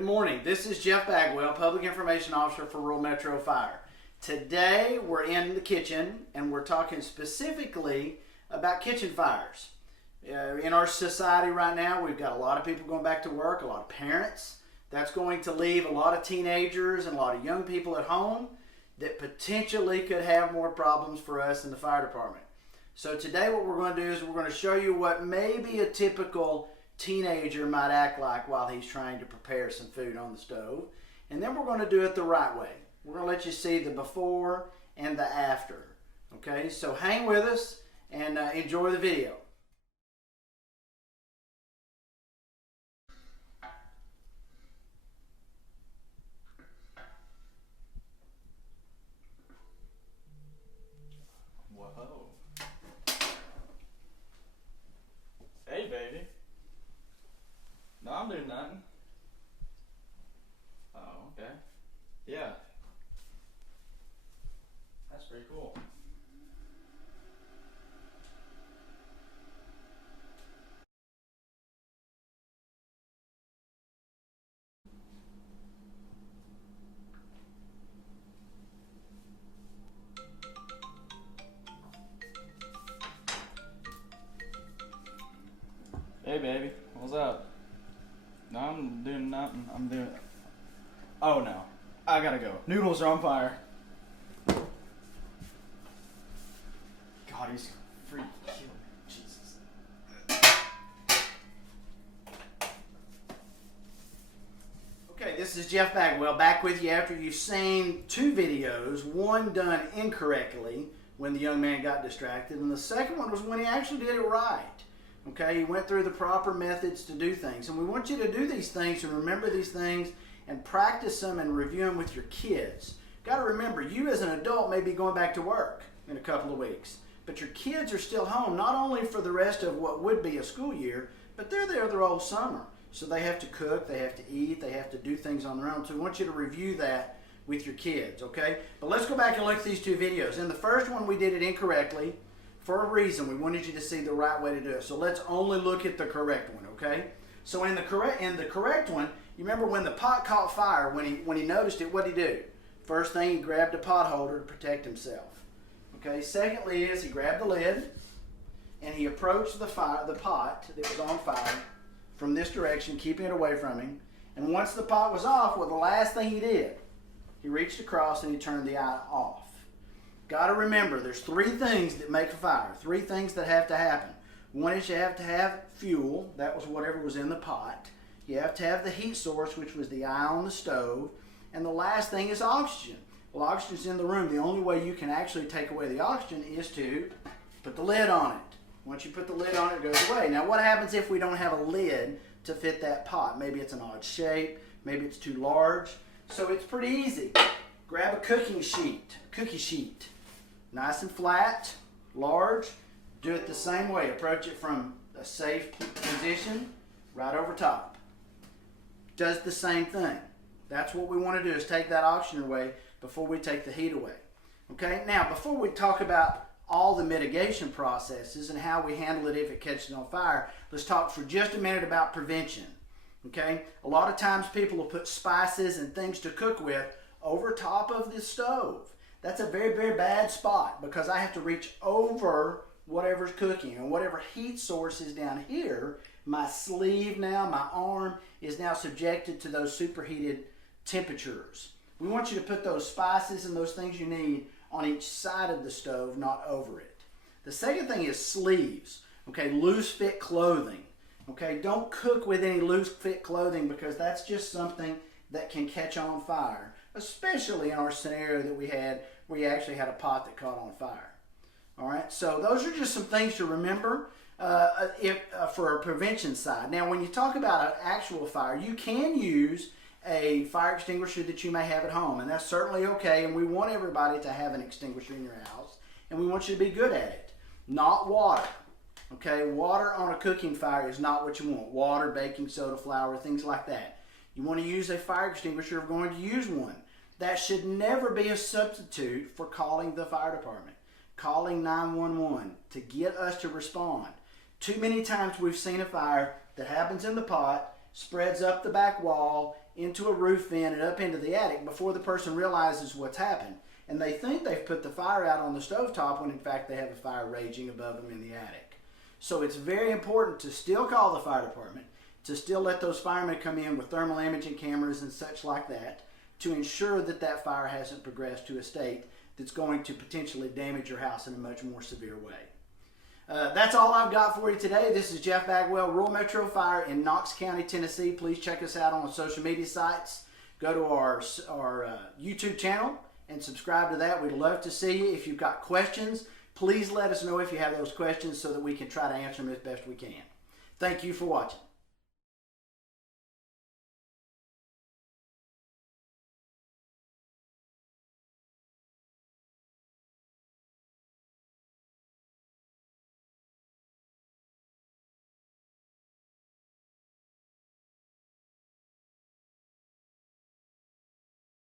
Good morning. This is Jeff Bagwell, Public Information Officer for Rural Metro Fire. Today we're in the kitchen and we're talking specifically about kitchen fires. In our society right now, we've got a lot of people going back to work, a lot of parents. That's going to leave a lot of teenagers and a lot of young people at home that potentially could have more problems for us in the fire department. So today what we're going to do is we're going to show you what maybe a typical teenager might act like while he's trying to prepare some food on the stove. And then we're going to do it the right way. We're going to let you see the before and the after. Okay, so hang with us and enjoy the video. Whoa. Hey, baby. No, I'm doing nothing. Oh, okay. Yeah. That's pretty cool. Hey, baby. What's up? No, I'm doing nothing. I'm doing... Oh, no. I gotta go. Noodles are on fire. God, he's freaking killing me. Jesus. Okay, this is Jeff Bagwell back with you after you've seen two videos, one done incorrectly when the young man got distracted, and the second one was when he actually did it right. Okay, he went through the proper methods to do things. And we want you to do these things and remember these things and practice them and review them with your kids. Got to remember, you as an adult may be going back to work in a couple of weeks, but your kids are still home, not only for the rest of what would be a school year, but they're there the whole summer. So they have to cook, they have to eat, they have to do things on their own. So we want you to review that with your kids, okay? But let's go back and look at these two videos. In the first one, we did it incorrectly. For a reason, we wanted you to see the right way to do it. So let's only look at the correct one, okay? So in the correct one, you remember when the pot caught fire, when he noticed it, what did he do? First thing, he grabbed a pot holder to protect himself. Okay. Secondly is he grabbed the lid and he approached the pot that was on fire from this direction, keeping it away from him. And once the pot was off, well, the last thing he did, he reached across and he turned the eye off. Got to remember, there's three things that make a fire, three things that have to happen. One is you have to have fuel, that was whatever was in the pot. You have to have the heat source, which was the eye on the stove. And the last thing is oxygen. Well, oxygen's in the room. The only way you can actually take away the oxygen is to put the lid on it. Once you put the lid on it, it goes away. Now, what happens if we don't have a lid to fit that pot? Maybe it's an odd shape, maybe it's too large. So it's pretty easy. Grab a cookie sheet. Nice and flat, large. Do it the same way. Approach it from a safe position, right over top. Does the same thing. That's what we want to do, is take that oxygen away before we take the heat away. Okay, now before we talk about all the mitigation processes and how we handle it if it catches on fire, let's talk for just a minute about prevention. Okay, a lot of times people will put spices and things to cook with over top of the stove. That's a very, very bad spot because I have to reach over whatever's cooking, and whatever heat source is down here, my sleeve now, my arm is now subjected to those superheated temperatures. We want you to put those spices and those things you need on each side of the stove, not over it. The second thing is sleeves, okay, loose fit clothing. Okay, don't cook with any loose fit clothing because that's just something that can catch on fire, especially in our scenario that we had where you actually had a pot that caught on fire. All right, so those are just some things to remember for a prevention side. Now, when you talk about an actual fire, you can use a fire extinguisher that you may have at home, and that's certainly okay, and we want everybody to have an extinguisher in your house, and we want you to be good at it. Not water. Okay, water on a cooking fire is not what you want. Water, baking soda, flour, things like that. You want to use a fire extinguisher if you're going to use one. That should never be a substitute for calling the fire department, calling 911 to get us to respond. Too many times we've seen a fire that happens in the pot, spreads up the back wall into a roof vent and up into the attic before the person realizes what's happened. And they think they've put the fire out on the stovetop when in fact they have a fire raging above them in the attic. So it's very important to still call the fire department, to still let those firemen come in with thermal imaging cameras and such like that, to ensure that that fire hasn't progressed to a state that's going to potentially damage your house in a much more severe way. That's all I've got for you today. This is Jeff Bagwell, Rural Metro Fire in Knox County, Tennessee. Please check us out on the social media sites. Go to our YouTube channel and subscribe to that. We'd love to see you. If you've got questions, please let us know if you have those questions so that we can try to answer them as best we can. Thank you for watching.